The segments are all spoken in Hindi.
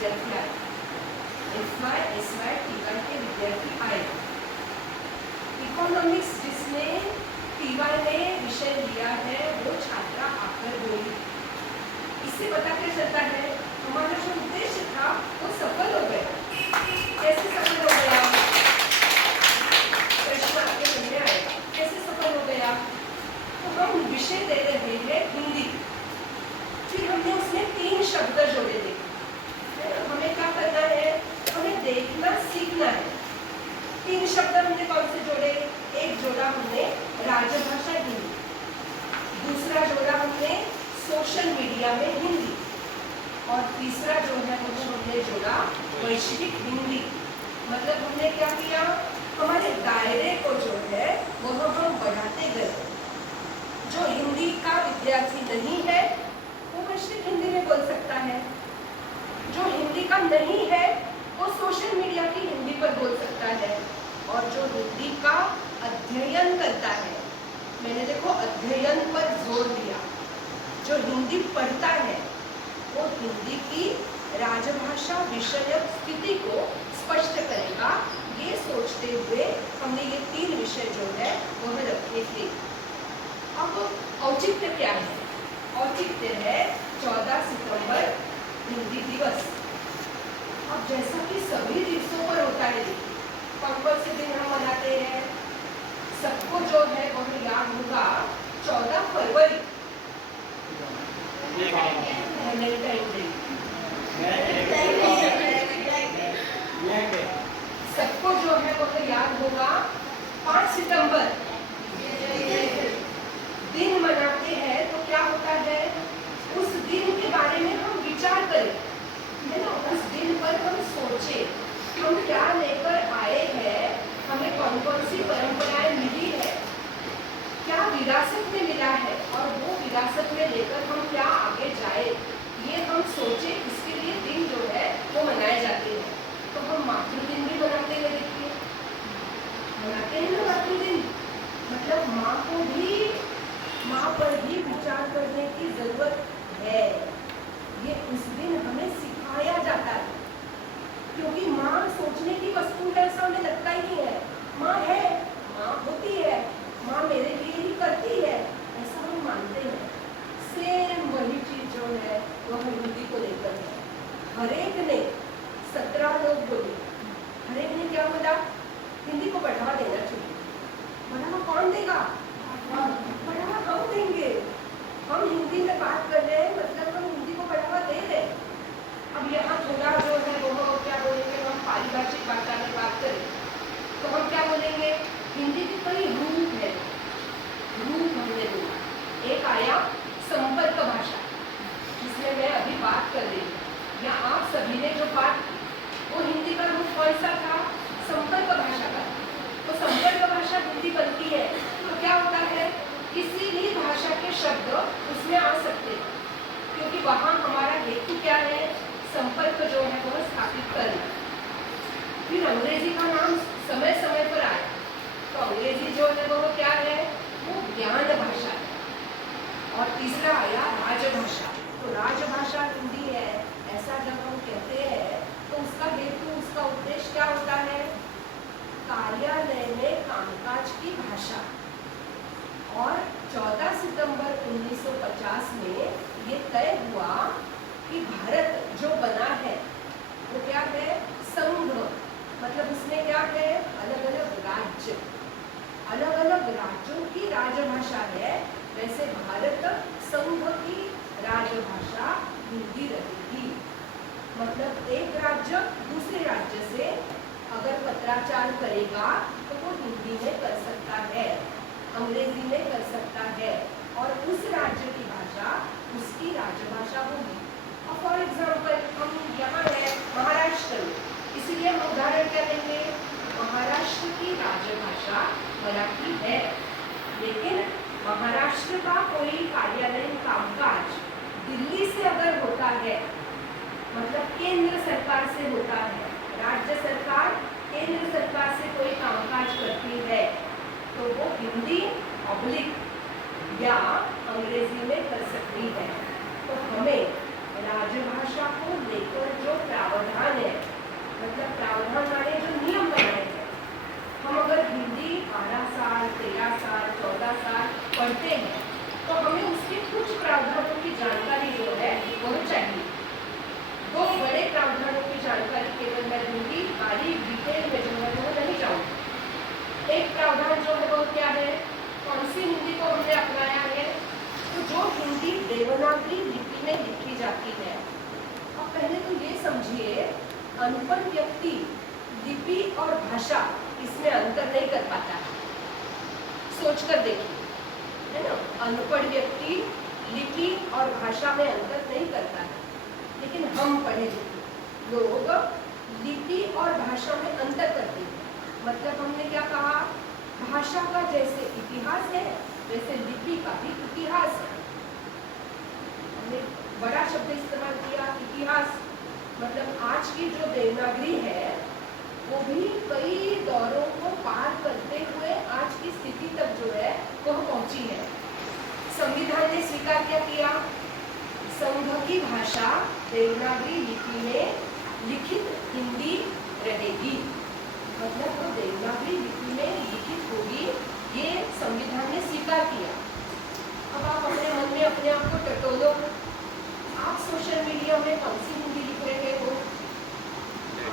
विद्यार्थी आए, FY SY TY के विद्यार्थी आए। इकोनॉमिक्स जिसने TY में विषय लिया है वो छात्रा आकर बोली। इससे पता क्या चलता है, हमारा जो उद्देश्य था वो सफल हो गया। कैसे सफल हो गया? प्रश्न आपके मन में आएगा, कैसे सफल हो गया? तो हम विषय दे रहे हैं हिंदी, फिर हमने उसमें 3 शब्द जोड़े देखे। हमें क्या करना है, हमें देखना सीखना है। 3 शब्द हमने कौन से जोड़े? एक जोड़ा हमने राजभाषा हिंदी, दूसरा जोड़ा हमने सोशल मीडिया में हिंदी, और तीसरा जो है वो हमने जोड़ा वैश्विक हिंदी। मतलब हमने क्या किया, हमारे दायरे को जो है वो हम बढ़ाते गए। जो हिंदी का विद्यार्थी नहीं है वो वैश्विक हिंदी में बोल सकता है, जो हिंदी का नहीं है वो सोशल मीडिया की हिंदी पर बोल सकता है, और जो हिंदी का अध्ययन करता है, मैंने देखो अध्ययन पर जोर दिया, जो हिंदी पढ़ता है वो हिंदी की राजभाषा विषयक स्थिति को स्पष्ट करेगा। ये सोचते हुए हमने ये 3 विषय जो है वो रखे थे। अब औचित्य क्या है? औचित्य है 14 सितंबर हिंदी दिवस। अब जैसा कि सभी दिवसों पर होता है, कौन से दिन हम मनाते हैं, सबको जो है वह याद होगा 14 फरवरी वैलेंटाइन डे। सबको जो है वह याद होगा 5 सितंबर दिन मनाते हैं। तो क्या होता है, उस दिन के बारे में हम विचार करें, है ना, उस दिन पर हम सोचे हम क्या लेकर आए हैं, हमें कौन कौन सी परंपराएं मिली है, क्या विरासत में मिला है, और वो विरासत में लेकर हम क्या आगे जाए, ये हम सोचे। इसके लिए दिन जो है वो मनाए जाते हैं। तो हम मातृ दिन भी मनाते हैं, देखिए मनाते हैं ना मातृ दिन। मतलब माँ पर भी विचार करने की जरूरत है। ये उस दिन हमें सिखाया जाता है, क्योंकि माँ सोचने की वस्तु है ऐसा हमें लगता ही नहीं है। माँ है, माँ होती है, माँ मेरे लिए ही करती है, ऐसा हम मानते हैं। सेम वही चीज जो है वह हिंदी को लेकर है। हरेक ने 17 लोग बोले, हरेक ने क्या बोला, हिंदी को बढ़ावा देना चाहिए। बढ़ावा कौन देगा? बढ़ावा हम देंगे। हम हिंदी में बात कर रहे हैं, मतलब हम हिंदी को बढ़ावा दे रहे हैं। अब यहाँ थोड़ा जो है वो क्या बोलेंगे, हम पारिभाषिक भाषा में बात करें तो हम क्या बोलेंगे, हिंदी के कई रूप है। रूप हमने बोला, एक आया संपर्क भाषा, जिसमें मैं अभी बात कर रही हूँ, या आप सभी ने जो बात की वो हिंदी का रूप कौन सा था? संपर्क भाषा का। तो संपर्क भाषा हिंदी बनती है तो क्या होता है, किसी भी भाषा के शब्द उसमें आ सकते हैं, क्योंकि वहाँ हमारा हेतु क्या है, संपर्क जो है वह स्थापित करना। फिर अंग्रेजी का नाम समय समय पर आया, तो अंग्रेजी जो है वह क्या है, वो ज्ञान भाषा है। और तीसरा आया राजभाषा। तो राजभाषा हिंदी है ऐसा जब हम कहते हैं तो उसका हेतु, उसका उद्देश्य क्या होता है, कार्यालय में कामकाज की भाषा। और 14 सितंबर 1950 में ये तय हुआ कि भारत जो बना है वो क्या है, संघ। मतलब उसमें क्या है, अलग अलग राज्य, अलग अलग राज्यों की राजभाषा है। वैसे भारत संघ की राजभाषा हिंदी रहेगी। मतलब एक राज्य दूसरे राज्य से अगर पत्राचार करेगा तो वो हिंदी में कर सकता है, अंग्रेजी में कर सकता है, और उस राज्य की भाषा उसकी राजभाषा होगी। और फॉर एग्जाम्पल हम यहाँ है महाराष्ट्र में, इसलिए हम उदाहरण क्या लेंगे, महाराष्ट्र की राजभाषा मराठी है, लेकिन महाराष्ट्र का कोई कार्यालयीन कामकाज दिल्ली से अगर होता है, मतलब केंद्र सरकार से होता है, राज्य सरकार केंद्र सरकार से कोई कामकाज करती है, तो वो हिंदी ऑब्लिक या अंग्रेजी में कर सकती है। तो हमें राजभाषा को लेकर जो प्रावधान है, मतलब प्रावधान माने जो नियम बनाए हैं, हम अगर हिंदी 12 साल 13 साल 14 साल पढ़ते हैं तो हमें उसके कुछ प्रावधानों की जानकारी जो है वो चाहिए। दो बड़े प्रावधानों की जानकारी केवल मैं दूंगी, बारीक डिटेल में जो है वो नहीं जाऊंगी। एक प्रावधान जो है वो क्या है, कौन सी हिंदी को हमने अपनाया है, तो जो हिंदी देवनागरी लिपि में लिखी जाती है। अब पहले तो ये समझिए, अनपढ़ व्यक्ति लिपि और भाषा इसमें अंतर नहीं कर पाता है। सोच कर देखिए, है ना, अनपढ़ व्यक्ति लिपि और भाषा में अंतर नहीं करता है, लेकिन हम पढ़े लिखे लोग लिपि और भाषा में अंतर करते हैं। मतलब हमने क्या कहा, भाषा का जैसे इतिहास है वैसे लिपि का भी इतिहास है। हमने बड़ा शब्द इस्तेमाल किया, इतिहास। मतलब आज की जो देवनागरी है वो भी कई दौरों को पार करते हुए आज की स्थिति तक जो है वह पहुंची है। संविधान ने स्वीकार क्या किया, संघ की भाषा देवनागरी लिपि में लिखित हिंदी रहेगी। मतलब वो देवनागरी लिपि में लिखित होगी, ये संविधान ने स्वीकार किया। अब आप अपने मन में अपने आप को टटोलो, आप सोशल मीडिया में कौन सी हिंदी लिख रहे हो,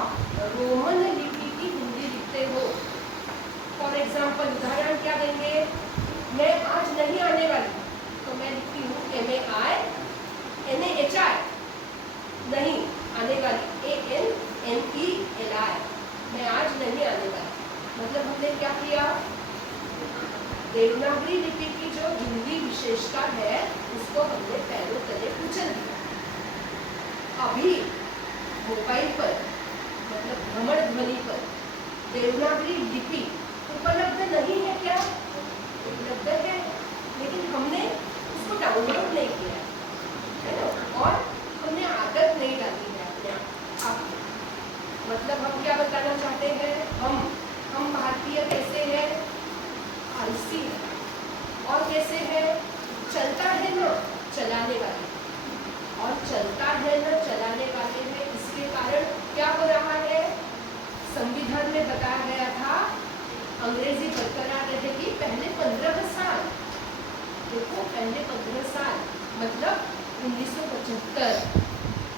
आप रोमन लिपि की हिंदी लिखते हो। फॉर एग्जाम्पल उदाहरण क्या देंगे, मैं आज नहीं आने वाली तो मैं लिखती हूँ MAI नहीं आने वाली ANNELI, मैं आज नहीं आने वाली। मतलब हमने क्या किया, देवनागरी लिपि की जो हिंदी विशेषता है उसको हमने पैरों तले कुचल दिया। अभी मोबाइल पर मतलब भ्रमण ध्वनि पर देवनागरी लिपि उपलब्ध नहीं है क्या, उपलब्ध है, लेकिन हमने उसको डाउनलोड नहीं किया है ना, और हमने आदत नहीं डाली है अपने आप। मतलब हम क्या बताना चाहते हैं, हम भारतीय कैसे हैं, आलसी है, और कैसे है, चलता है ना चलाने वाले, और चलता है ना चलाने वाले में इसके कारण क्या हो रहा है, संविधान में बताया गया था अंग्रेजी बरकरार रहेगी पहले 15 साल। देखो पहले 15 साल मतलब 1975,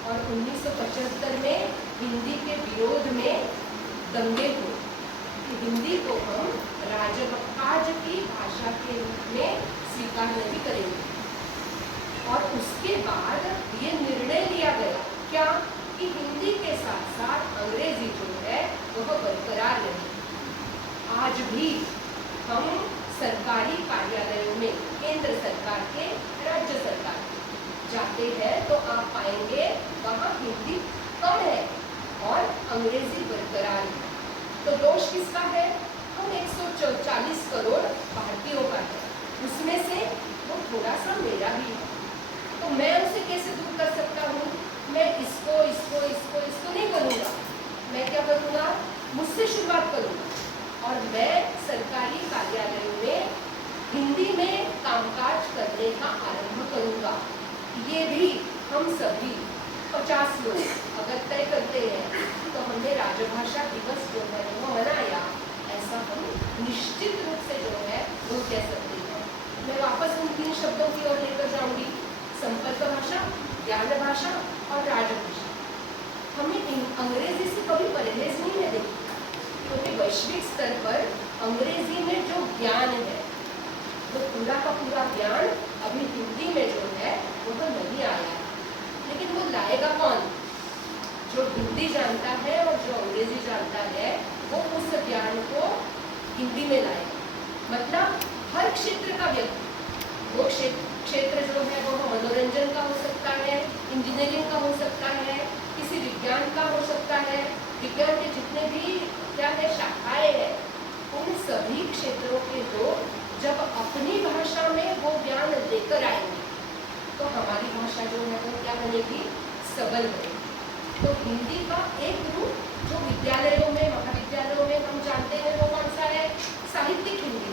और 1975 में हिंदी के विरोध में दंगे हुए कि हिंदी को हम राजकाज की भाषा के रूप में स्वीकार नहीं करेंगे। और उसके बाद ये निर्णय लिया गया क्या, कि हिंदी के साथ साथ अंग्रेजी जो है वह बरकरार रहे। आज भी हम सरकारी कार्यालयों में, केंद्र सरकार के, राज्य सरकार जाते हैं तो आप पाएंगे वहाँ हिंदी कम है और अंग्रेजी बरकरार है। तो दोष किसका है, हम 140 करोड़ भारतीयों का है, उसमें से वो थोड़ा सा मेरा भी है। तो मैं उसे कैसे दूर कर सकता हूँ, मैं इसको इसको इसको इसको नहीं करूँगा, मैं क्या करूँगा, मुझसे शुरुआत करूँगा और मैं सरकारी कार्यालयों में हिंदी में कामकाज करने का आरंभ करूँगा। ये भी हम सभी 50 लोग अगर तय करते हैं तो हमने राजभाषा दिवस जो है वो मनाया, ऐसा हम निश्चित रूप से जो है वो कह सकते हैं। मैं वापस उन 3 शब्दों की ओर लेकर जाऊंगी, संपर्क भाषा, ज्ञान भाषा और राजभाषा। हमें अंग्रेजी से कभी परहेज नहीं है देखिए, क्योंकि वैश्विक स्तर पर अंग्रेजी में जो ज्ञान है वो पूरा का पूरा ज्ञान अभी हिंदी में जो है वो तो नहीं आया है। लेकिन वो लाएगा कौन, जो हिंदी जानता है और जो अंग्रेजी जानता है वो उस ज्ञान को हिंदी में लाएगा। मतलब हर क्षेत्र का व्यक्ति, वो क्षेत्र जो है वो मनोरंजन का हो सकता है, इंजीनियरिंग का हो सकता है, किसी विज्ञान का हो सकता है, विज्ञान के जितने भी क्या है शाखाएं हैं, उन सभी क्षेत्रों के लोग जब अपनी भाषा में वो ज्ञान लेकर आएंगे तो हमारी भाषा जो है वो क्या बनेगी, सबल बनेगी। तो हिंदी का एक रूप जो विद्यालयों में, महाविद्यालयों में हम जानते हैं वो कौन सा है, साहित्यिक हिंदी।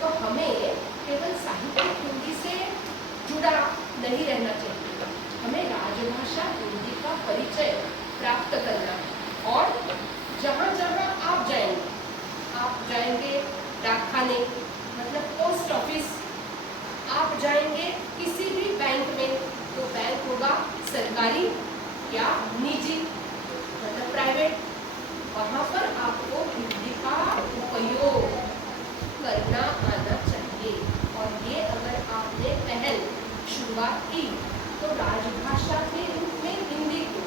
तो हमें केवल साहित्यिक हिंदी से जुड़ा नहीं रहना चाहिए, हमें भाषा हिंदी का परिचय प्राप्त करना। और जहाँ जहाँ आप जाएंगे डाकखाने मतलब पोस्ट ऑफिस, आप जाएंगे किसी भी बैंक में, तो बैंक होगा सरकारी या निजी मतलब प्राइवेट, वहाँ पर आपको हिंदी का उपयोग करना आना चाहिए। और ये अगर आपने पहल शुरुआत की तो राजभाषा के रूप में हिंदी को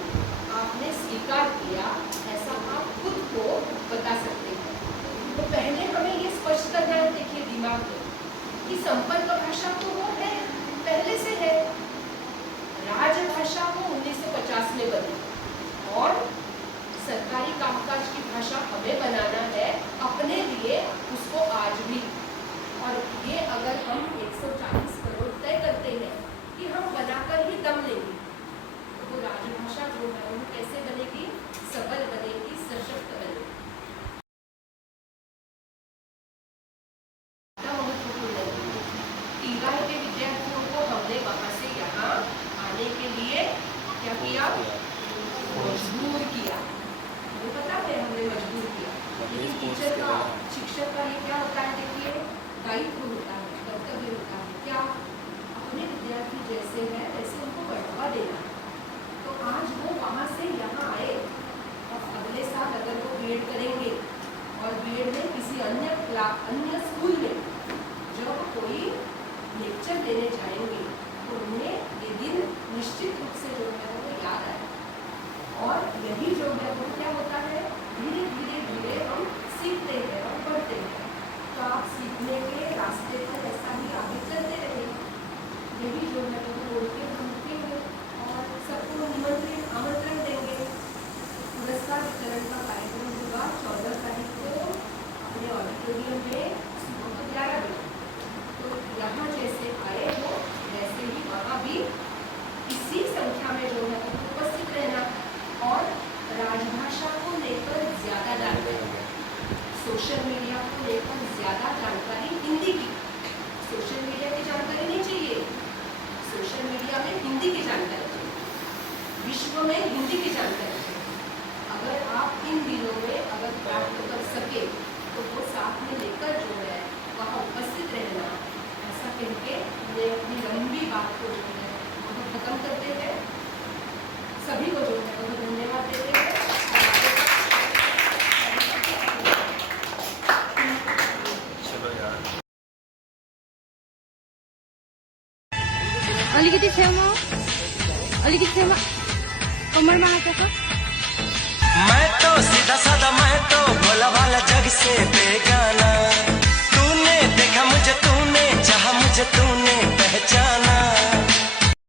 आपने स्वीकार किया, ऐसा आप खुद को बता सकते हैं। तो पहले हमें ये स्पष्ट करना है, देखिए दिमाग में, कि संपर्क भाषा तो वो है, पहले से है। राजभाषा को 1950 में बनी और सरकारी कामकाज की भाषा हमें बनाना है अपने लिए, उसको आज भी। और ये अगर हम 140 करोड़ तय करते हैं कि हम बनाकर ही दम लेंगे, तो वो राजभाषा जो है वो कैसे बनेगी? सबल बनेगी, सशक्त बनेगी। महत्वपूर्ण है, टीवाई के विद्यार्थियों को हमने वहां से यहाँ आने के लिए क्या किया? मजबूर किया। मुझे पता है हमने मजबूर किया, लेकिन टीचर का, शिक्षक का ये क्या होता है? देखिए दायित्व होता है, कर्तव्य होता है, क्या अपने विद्यार्थी जैसे हैं वैसे उनको बढ़ावा देना। तो आज वो वहाँ से यहाँ आए और अगले साल अगर वो बीएड करेंगे और बीएड में किसी अन्य स्कूल में जब कोई लेक्चर देने जाएंगे तो उन्हें ये दिन निश्चित रूप से जो है वो याद आए। और यही जो है वो क्या होता है, धीरे धीरे हम सीखते हैं और पढ़ते हैं। तो आप सीखने के रास्ते पर ऐसा ही आगे चलते रहे, यही जो है वो बोल के हम उठेंगे और सबको आमंत्रण देंगे। पुरस्कार वितरण का कार्यक्रम होगा 14 तारीख को अपने ऑडिटोरियम में सुबह 11 बजे। तो यहाँ जैसे आए हो वैसे ही वहाँ भी इसी संख्या में जो है उपस्थित रहना और राजभाषा को लेकर ज़्यादा जानकारी, सोशल मीडिया को लेकर ज़्यादा जानकारी हिंदी की, सोशल मीडिया की जानकारी नहीं चाहिए, सोशल मीडिया में हिंदी की जानकारी चाहिए, विश्व में हिंदी की जानकारी चाहिए। अगर आप इन दिनों में अगर प्राप्त कर सके तो वो साथ में लेकर जो है वहाँ उपस्थित रहना। ऐसा कहकर हमने अपनी लंबी बात को जो है वो खत्म करते हैं। सभी को जो है वो धन्यवाद देते हैं। अलिकति छेउमा कमरमा आएको मैं तो सीधा साधा, मैं तो भोला भाला, जग से बेगाना।